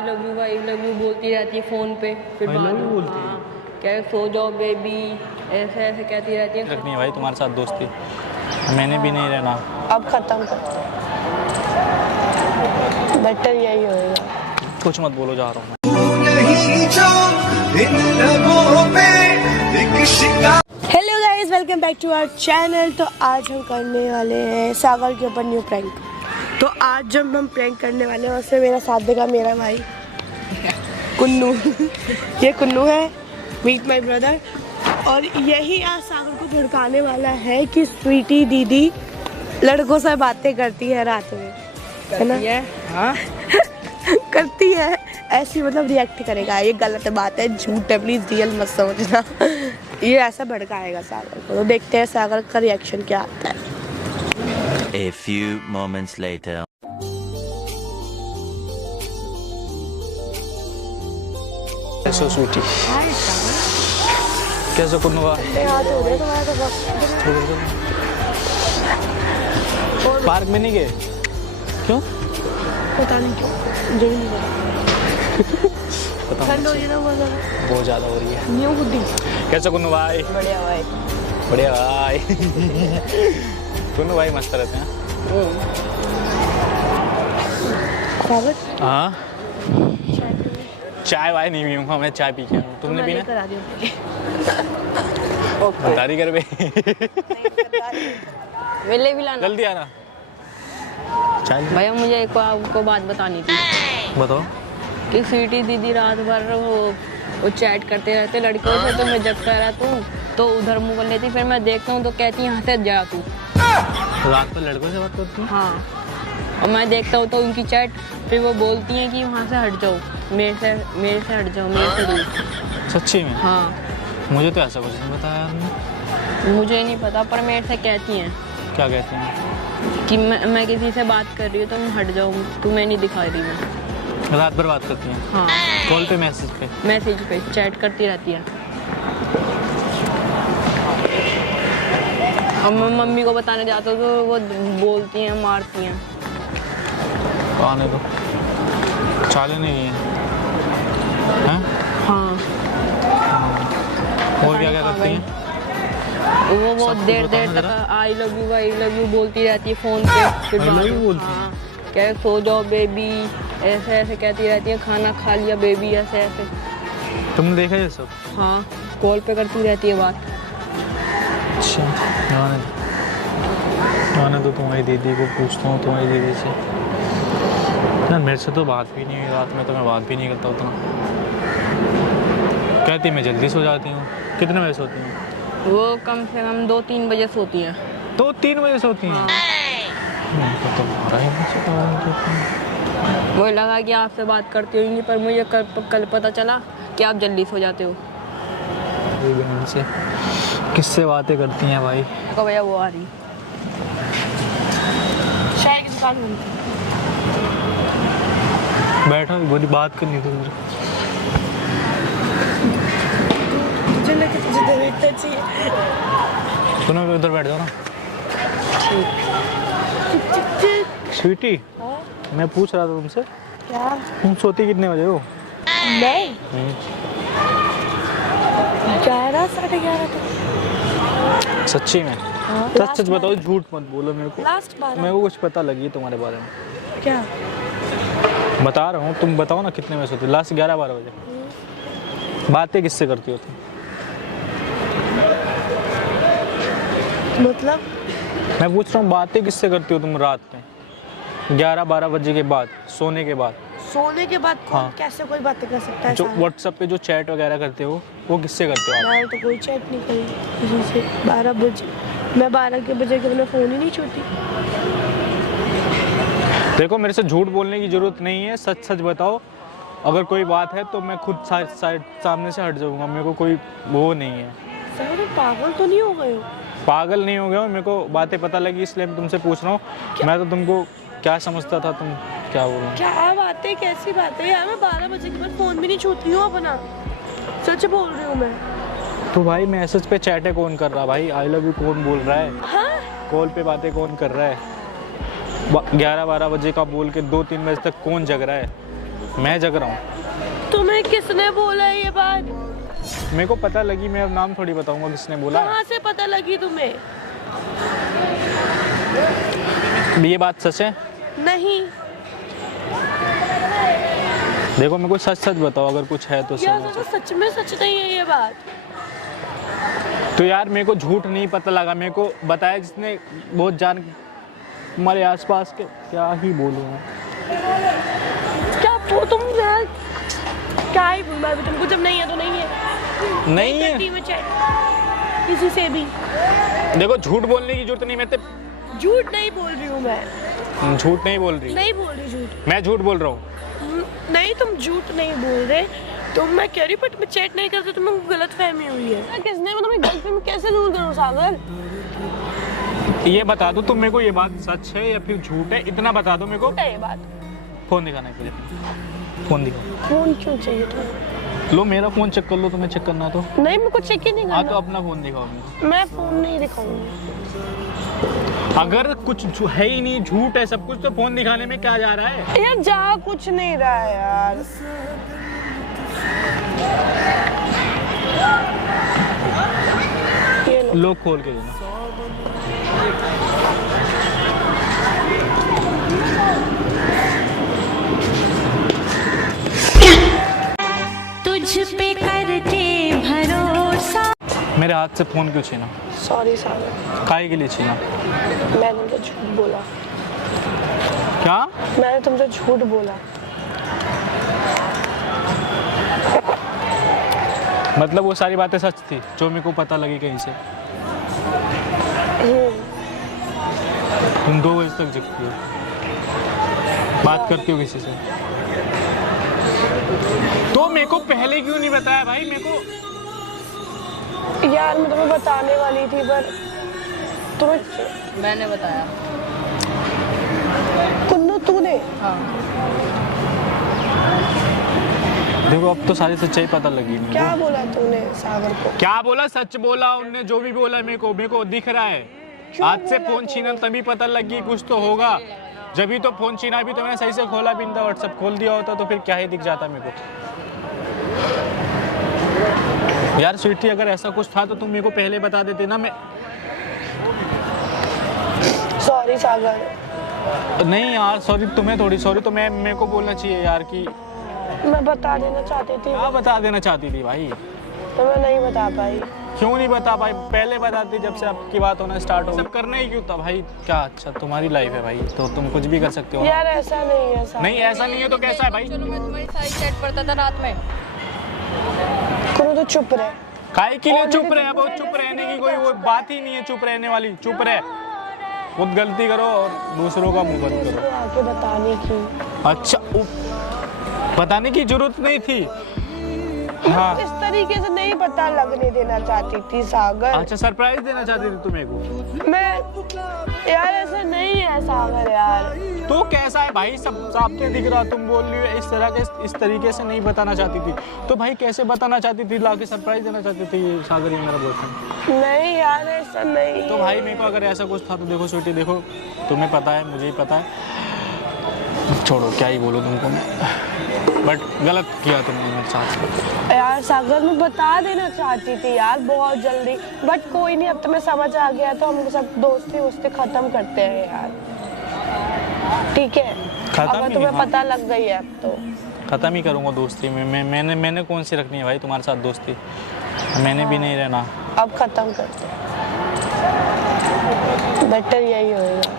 I love you बोलती रहती है फोन पे, फिर बाद में बोलती है क्या सो जाओ बेबी, ऐसे ऐसे कहती रहती है। रखनी है भाई तुम्हारे साथ दोस्ती, मैंने भी नहीं रहना। अब खत्म कर, बेटर यही होएगा। कुछ मत बोलो, जा रहा हूँ। Hello guys, welcome back to our channel. तो आज हम करने वाले हैं सागर के ऊपर न्यू प्रैंक। तो आज जब हम प्रैंक करने वाले हैं उससे मेरा साथ देगा मेरा भाई कुन्नू। ये कुन्नू है, मीट माय ब्रदर। और यही आज सागर को भड़काने वाला है कि स्वीटी दीदी लड़कों से बातें करती है रात में, है ना? हाँ करती है ऐसी, मतलब रिएक्ट करेगा। ये गलत बात है, झूठ है, प्लीज रियल मत समझना। ये ऐसा भड़काएगा सागर को। तो देखते हैं सागर का रिएक्शन क्या आता है। A few moments later. कैसे स्वीटी, कैसे कुन्नू का पार्क में नहीं गए? क्यों? पता नहीं क्यों, मुझे भी नहीं पता। ठंड हो रही है ना बहुत ज़्यादा हो रही है। न्यू बुद्धि। कैसे कुन्नू भाई? बढ़िया भाई, बढ़िया भाई। कुन्नू भाई मस्त रहते हैं। सागर हाँ, चाय वाय नहीं पीऊँगा मैं, चाय पी के आऊँ। तुमने पीना? करा दियो गद्दारी कर बे। वेले भी लाना जल्दी आना। चाय भैया, मुझे एक आपको बात बतानी थी बताओ। कि स्वीटी दीदी रात भर वो चैट करते रहते लड़कियों से, तो मैं जब कह रहा तू तो उधर मुँह कर लेती, फिर मैं देखता हूँ तो कहती यहाँ से जा तू। रात पर लड़कों से बात करती हूँ? हाँ, और मैं देखता हूँ तो उनकी चैट, फिर वो बोलती हैं कि वहाँ से हट जाओ, मेरे से हट जाओ, मेरे से दूर। सच्ची में? हाँ, मुझे तो ऐसा कुछ नहीं बताया आपने। मुझे नहीं पता, पर मेरे से कहती हैं क्या कहती हैं? कि मैं किसी से बात कर रही हूँ, तुम हट जाओ, तुम्हें नहीं दिखा रही मैं। रात भर बात करती हैं? हाँ, कॉल पे, मैसेज पे? मैसेज पे चैट करती रहती है। और मैं मम्मी को बताने जाता हूँ तो वो बोलती हैं, मारती हैं। आने दो, चाले नहीं है। हैं? हाँ, और क्या क्या करती हैं? वो बहुत देर तक आई लव यू बोलती रहती है फोन पे, फिर I love बाद you में बोलती हाँ, क्या सो जाओ बेबी, ऐसे ऐसे कहती रहती है, खाना खा लिया बेबी, ऐसे ऐसे। तुमने देखा ये सब? हाँ, कॉल पे करती रहती है बात। अच्छा, आने दो, तुम्हारी दीदी को पूछता हूँ, तुम्हारी दीदी से। यार मेरे से तो बात भी नहीं हुई रात में, तो मैं बात भी नहीं करता उतना। कहती मैं जल्दी सो जाती हूँ। कितने बजे सोती हूँ? वो कम से कम 2-3 बजे सोती हैं। 2-3 बजे सोती हैं? हाँ। तो हमारा ही नहीं सोता। मुझे लगा कि आपसे बात करती होंगी, पर मुझे कल पता चला कि आप जल्दी सो जाते हो। बहन से किससे बातें करती हैं भाई? तो भैया वो आ रही शायर की दुकान में बैठा बोली बात करनी थी मुझे। तुझे लगे तुझे तो बैठना चाहिए। सुनो, उधर बैठ जाओ ना। स्वीटी, हाँ? मैं पूछ रहा था तुमसे, क्या? तुम सोती कितने बजे हो? नहीं, 11 साढ़े 11 तक। सच्ची में? हाँ, सच सच बताओ, झूठ मत बोलो मेरे को। लास्ट 12। मेरे को कुछ पता लगी है तुम्हारे बारे में। क्या? बता रहा हूँ, तुम बताओ ना कितने बजे सोती हो? लास्ट 11-12 बजे। बातें किससे करती हो तुम? मतलब मैं पूछ रहा हूँ, बातें किससे करती हो तुम रात में 11-12 बजे के बाद, सोने के बाद? सोने के बाद कौन हाँ। कैसे कोई बातें कर सकता है? जो व्हाट्सएप पे जो चैट वगैरह करते हो, वो किससे करते हो आप? मैंने तो कोई चैट नहीं करी किसी से 12 बजे। मैं 12 के बजे के मैंने फ़ोन ही नहीं छूती। देखो, मेरे से झूठ बोलने की ज़रूरत नहीं है, सच सच बताओ। अगर कोई बात है तो मैं खुद सामने से हट जाऊँगा, मेरे को कोई वो नहीं है। सर पागल तो नहीं हो गए हो? पागल नहीं हो गया हूँ, मेरे को बातें पता लगी इसलिए मैं तुमसे पूछ रहा हूँ। मैं तो तुमको क्या समझता था, तुम क्या बोल रहे हो? क्या बातें, कैसी बातें यार? मैं 12 बजे के बाद फ़ोन भी नहीं छूती हूँ अपना, सच बोल रही हूँ मैं। तो भाई मैसेज पे चैटें कौन कर रहा? भाई आई लव यू कौन बोल रहा है? हाँ? कॉल पे बातें कौन कर रहा है? 11-12 बजे का बोल के 2-3 बजे तक कौन जग रहा है? मैं जग रहा हूँ। तुम्हें किसने बोला है ये बात? मेरे को पता लगी, मैं अब नाम थोड़ी बताऊंगा किसने बोला। कहाँ से पता लगी तुम्हें? ये बात सच है? नहीं देखो मेरे को सच सच बताओ, अगर कुछ है तो यार, सच। तो सच में सच नहीं है ये बात। तो यार मेरे को झूठ नहीं पता लगा, मेरे को बताया जिसने बहुत जान हमारे आसपास के। क्या ही बोलूँ मैं। क्या तुम यार क्या ही बोलूं मैं तुमको, जब नहीं है तो नहीं है। नहीं है। करती में चैट किसी से भी। देखो झूठ बोलने की जरूरत नहीं, मैं झूठ नहीं बोल रही हूँ मैं। झूठ नहीं बोल रही। नहीं बोल रही झूठ। मैं झूठ बोल रहा हूँ? नहीं, तुम झूठ नहीं बोल रहे। तो मैं कह रही बट मैं चैट नहीं करती, तुम्हें गलत फहमी हुई है। किसने तुम्हें गलत फहमी कैसे दूर करूँ सागर? ये बता दो तुम मेरे को, ये बात सच है या फिर झूठ है, इतना बता दो मेरे को। ये बात फोन दिखाना है मुझे, फोन दिखाओ। फोन क्यों चाहिए तुम्हें? लो मेरा फोन चेक कर लो, तुम्हें चेक करना तो। नहीं, मेरे को चेक ही नहीं हाँ तो करना। अपना फोन दिखाओ मुझे। मैं फोन नहीं दिखाऊंगी। अगर कुछ है ही नहीं, झूठ है सब कुछ, तो फोन दिखाने में क्या जा रहा है? यार जा कुछ नहीं रहा है यार। ये लो। लो खोल के देना। तुझ पे करके भरोसा। मेरे हाथ से फोन क्यों छीना? सॉरी सागर, काहे के लिए छीना? मैंने तो झूठ बोला। क्या? मैंने तुमसे झूठ बोला। मतलब वो सारी बातें सच थी जो मेरे को पता लगी कहीं से? तुम 2 बजे तक जगती हो, बात करती हो किसी से, तो मेरे को पहले क्यों नहीं बताया भाई? मेरे को यार मैं तुम्हें बताने वाली थी पर तुम्हें मैंने बताया। कुन्नू तूने? हाँ। देखो अब तो सारी सच्चाई पता लगी मेरे क्या को। बोला तूने सागर को? क्या बोला? सच बोला उनने, जो भी बोला मेरे को दिख रहा है। आज से फोन छीना तभी पता लगी कुछ तो होगा, जब भी तो फोन छीना भी तो मैंने सही से खोला भी नहीं था, व्हाट्सएप खोल दिया होता तो फिर क्या ही दिख जाता मेरे को। यार स्वीटी अगर ऐसा कुछ था तो तुम मेरे को पहले बता देते ना। मैं सॉरी सागर। नहीं यार सॉरी, तुम्हें थोड़ी सॉरी, तो मेरे को बोलना चाहिए यार कि मैं बता देना चाहती थी क्या बता देना चाहती थी भाई? तो मैं नहीं बता पाई। क्यों नहीं बता पाई? पहले बताती जब से आपकी बात होना स्टार्ट हो। सब करना ही क्यों था भाई? क्या अच्छा तुम्हारी लाइफ है भाई, तो तुम कुछ भी कर सकते हो। यार ऐसा नहीं है सागर। नहीं ऐसा नहीं है तो कैसा है भाई? चलो मैं तुम्हारी सारी चैट पढ़ता था रात में। कुन्नू तो चुप रहे। काहे के लिए चुप रहे? अब चुप रहने की कोई वो बात ही नहीं है, चुप रहने वाली। चुप रहे, खुद गलती करो और दूसरों का मुंह बंद करो। आके बताने की। अच्छा बताने की जरूरत नहीं थी। हाँ इस तरीके से नहीं पता लगने देना चाहती थी सागर। अच्छा सरप्राइज देना चाहती थी तुम्हें को? मैं यार ऐसा नहीं है सागर यार। तो कैसा है भाई? सब सामने दिख रहा, तुम बोल रही हो इस तरीके से नहीं बताना चाहती थी, तो भाई कैसे बताना चाहती थी? लाके सरप्राइज देना चाहती थी सागर, ये मेरा बॉयफ्रेंड। नहीं यार ऐसा नहीं। तो भाई मेरे को अगर ऐसा कुछ था तो देखो स्वीटी, देखो तुम्हें पता है, मुझे ही पता है, छोड़ो क्या ही बोलो तुमको मैं, बट गलत किया तुमने मेरे साथ। यार सागर मैं बता देना चाहती थी यार बहुत जल्दी, बट कोई नहीं, अब तो मैं समझ आ गया तो हम सब दोस्ती वोस्ती खत्म करते हैं यार, ठीक है? अगर तुम्हें पता लग गई है अब तो खत्म ही करूँगा दोस्ती में। मैंने कौन सी रखनी है भाई तुम्हारे साथ दोस्ती? मैंने भी नहीं रहना। अब खत्म करते हैं, बेटर यही होएगा।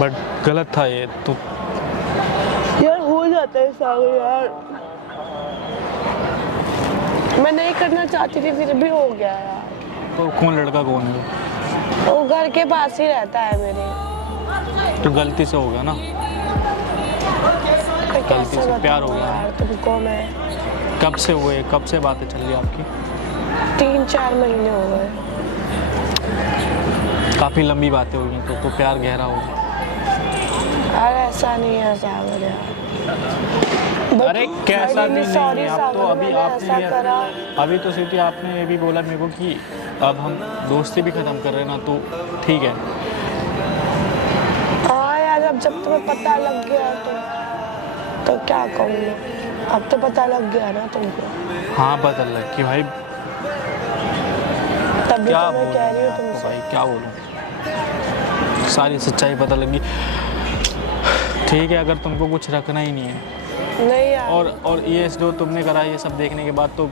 बट गलत था ये तो। यार हो जाता है सागर यार, मैं नहीं करना चाहती थी फिर भी हो गया यार। तो कौन लड़का कौन है? वो घर के पास ही रहता है मेरे। तो गलती से हो गया ना, कैसे से प्यार हो बताऊं गया। यार तुमको मैं। कब से हुए, कब से बातें चल रही आपकी? 3-4 महीने हो गए। काफ़ी लंबी बातें हो गई तो प्यार गहरा हो गया। यार ऐसा नहीं है सागर यार। अरे कैसा भी नहीं है, आप तो अभी ऐसा करा। अभी तो सिटी आपने ये भी बोला मेरे को कि अब हम दोस्ती भी ख़त्म कर रहे हैं ना, तो ठीक है। हाँ यार अब जब तुम्हें पता लग गया तो तो क्या कहूँ, अब तो पता लग गया ना तुमको। हाँ पता लग कि भाई तभी क्या तो मैं बोलूं कह रही मैं हूँ आपको तुमसे। भाई, क्या बोलूं, सारी सच्चाई पता लगी। ठीक है, अगर तुमको कुछ रखना ही नहीं है नहीं यार। और ये जो तुमने करा ये सब देखने के बाद तो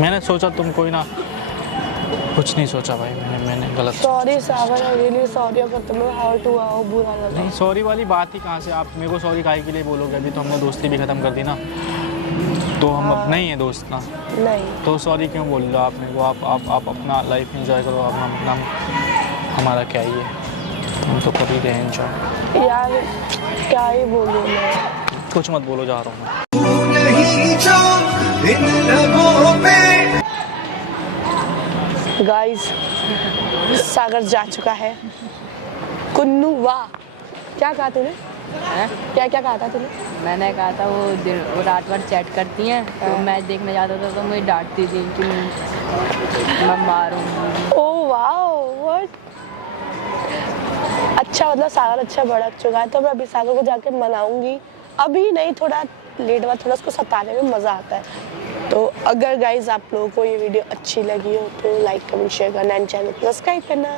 मैंने सोचा तुम कोई ना, कुछ नहीं सोचा भाई, मैंने गलत। Sorry Sagar, I really sorry अगर तुम्हें हर्ट हुआ हो, बुरा लगा। नहीं सॉरी वाली बात ही कहाँ से, आप मेरे को सॉरी काहे के लिए बोलोगे? अभी तो हमने दोस्ती भी ख़त्म कर दी ना, तो हम अब नहीं है दोस्त ना, नहीं तो सॉरी क्यों बोल रहे हो आप मेरे को? आप अपना लाइफ एंजॉय करो, अपना हमारा क्या ही है, हम तो कर ही रहे हैं एंजॉय। यार क्या ही बोलूँ मैं। कुछ मत बोलो, जा रहा हूँ मैं। गाइस सागर जा चुका है। कुन्नू वाह, क्या कहा तूने? क्या क्या कहा था तूने? मैंने कहा था वो रात भर चैट करती हैं, तो मैच देखने जाता था तो मुझे डांटती थी कि मैं मारूंगी। Oh wow, what. अच्छा, मतलब सागर अच्छा भड़क चुका है, तो मैं अभी सागर को जाके मनाऊंगी। अभी नहीं, थोड़ा लेट बाद, थोड़ा उसको सताने में मज़ा आता है। तो अगर गाइज आप लोगों को ये वीडियो अच्छी लगी हो तो लाइक कमेंट शेयर करना एंड चैनल सब्सक्राइब करना।